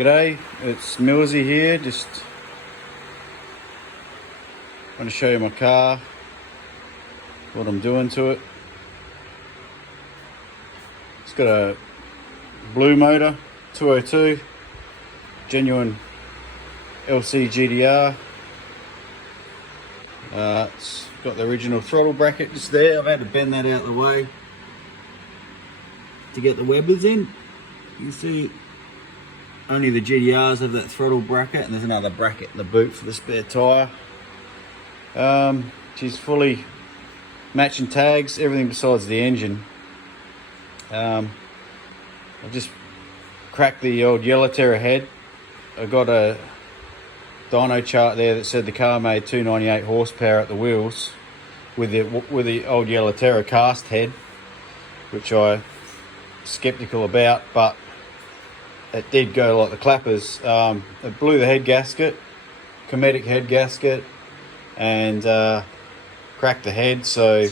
G'day, it's Millsy here. Just want to show you my car, what I'm doing to it. It's got a blue motor, 202, genuine LC GTR. It's got the original throttle bracket just there. I've had to bend that out of the way to get the Webbers in. You can see only the GTRs have that throttle bracket, and there's another bracket in the boot for the spare tyre. She's fully matching tags, everything besides the engine. I've just cracked the old yellow terror head. I got a dyno chart there that said the car made 298 horsepower at the wheels with the old yellow terror cast head, which I'm skeptical about, but it did go like the clappers. It blew the head gasket, Cometic head gasket, and cracked the head. So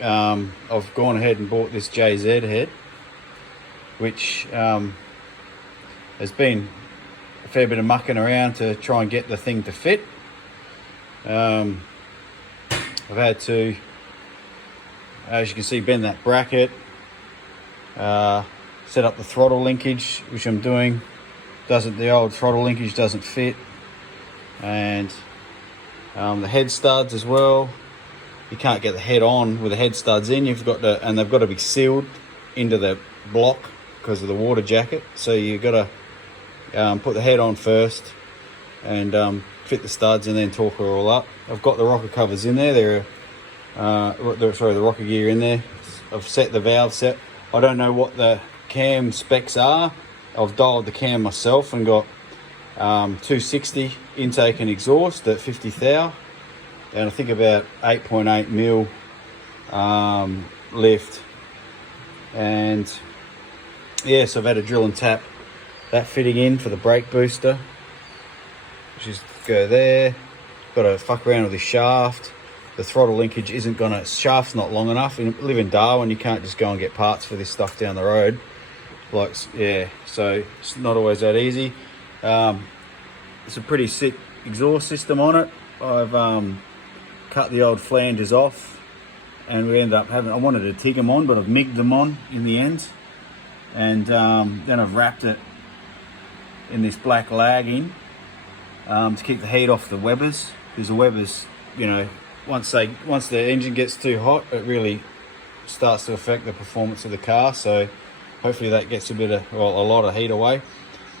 I've gone ahead and bought this JZED head, which has been a fair bit of mucking around to try and get the thing to fit. I've had to, as you can see, bend that bracket, set up the throttle linkage, which I'm doing. The old throttle linkage doesn't fit, and the head studs as well. You can't get the head on with the head studs in. And they've got to be sealed into the block because of the water jacket. So you've got to put the head on first and fit the studs and then torque her all up. I've got the rocker covers in there. The rocker gear in there. I've set the valve set. I don't know what the cam specs are. I've dialed the cam myself and got 260 intake and exhaust at 50 thou, and I think about 8.8 mil lift. And yeah, so I've had to drill and tap that fitting in for the brake booster, which is go there. Got to fuck around with the shaft. The throttle linkage isn't gonna, shaft's not long enough. You live in Darwin, you can't just go and get parts for this stuff down the road. So it's not always that easy. It's a pretty sick exhaust system on it. I've cut the old flanges off, and we end up having, I wanted to TIG them on, but I've MIG'd them on in the end. And then I've wrapped it in this black lagging to keep the heat off the Webbers, because the Webbers, you know, once the engine gets too hot, it really starts to affect the performance of the car. So hopefully that gets a lot of heat away.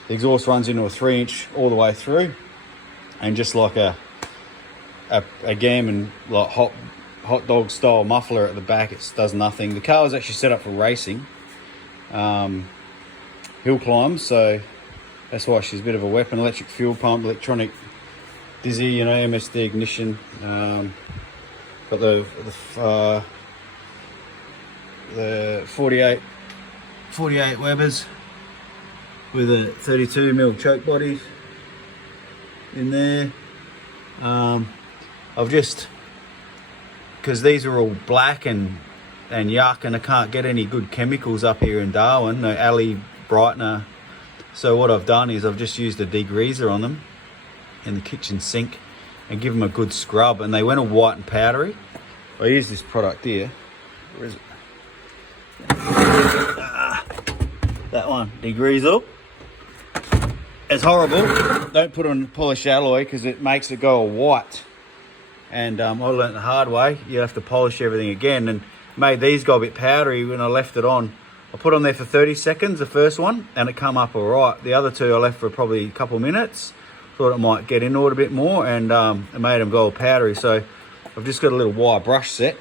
The exhaust runs into a 3-inch all the way through, and just like a Gammon, like hot dog style muffler at the back, it does nothing. The car was actually set up for racing, hill climbs, so that's why she's a bit of a weapon. Electric fuel pump, electronic Dizzy, you know, MSD ignition. Got the 48 Webbers with a 32 mil choke bodies in there. I've just, because these are all black and yuck, and I can't get any good chemicals up here in Darwin, no alley brightener. So what I've done is I've just used a degreaser on them in the kitchen sink and give them a good scrub, and they went all white and powdery. I use this product here. Where is it? That one, degreaser. It's horrible. Don't put on polished alloy because it makes it go all white. And I learnt the hard way. You have to polish everything again, and made these go a bit powdery when I left it on. I put on there for 30 seconds, the first one, and it come up all right. The other two I left for probably a couple of minutes. Thought it might get into it a bit more, and it made them go all powdery. So I've just got a little wire brush set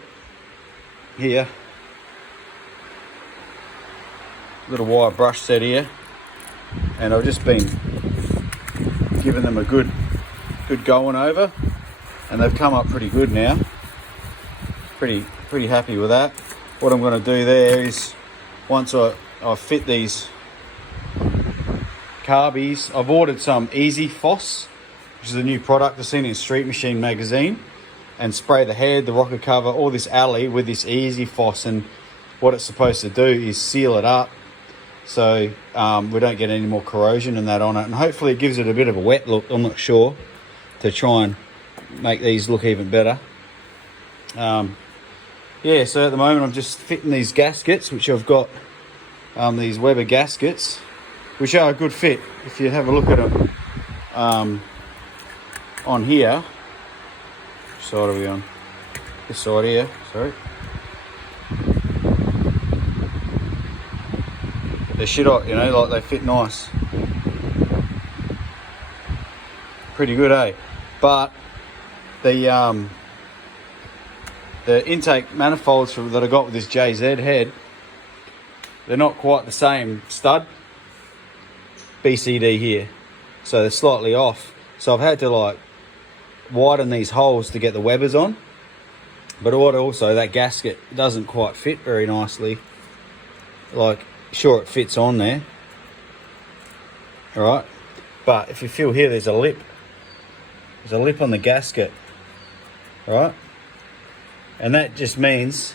here. Little wire brush set here, and I've just been giving them a good going over, and they've come up pretty good now. Pretty happy with that. What I'm going to do there is, once I fit these carbies, I've ordered some Easy Foss, which is a new product I've seen in Street Machine magazine, and spray the head, the rocker cover, all this alley with this Easy Foss. And what it's supposed to do is seal it up so we don't get any more corrosion and that on it, and hopefully it gives it a bit of a wet look, I'm not sure, to try and make these look even better. Yeah, so at the moment I'm just fitting these gaskets, which I've got these Weber gaskets, which are a good fit. If you have a look at them on here, which side are we on? This side here, sorry. They're shit hot, you know, like they fit nice. Pretty good, eh? But the intake manifolds that I got with this JZED head, they're not quite the same stud, BCD here, so they're slightly off. So I've had to like widen these holes to get the Webers on, but also that gasket doesn't quite fit very nicely. Like, sure, it fits on there, all right, but if you feel here, there's a lip on the gasket, all right, and that just means,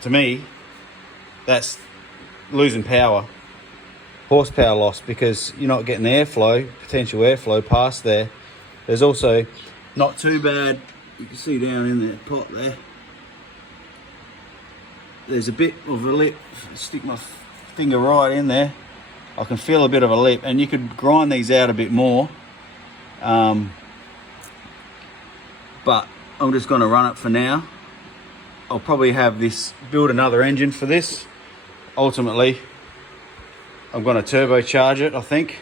to me, that's losing power, horsepower loss, because you're not getting the airflow, potential airflow past there. There's also not too bad, you can see down in that pot there, there's a bit of a lip. Stick my finger right in there, I can feel a bit of a lip, and you could grind these out a bit more, but I'm just going to run it for now. I'll probably have this, build another engine for this. Ultimately, I'm going to turbocharge it, I think.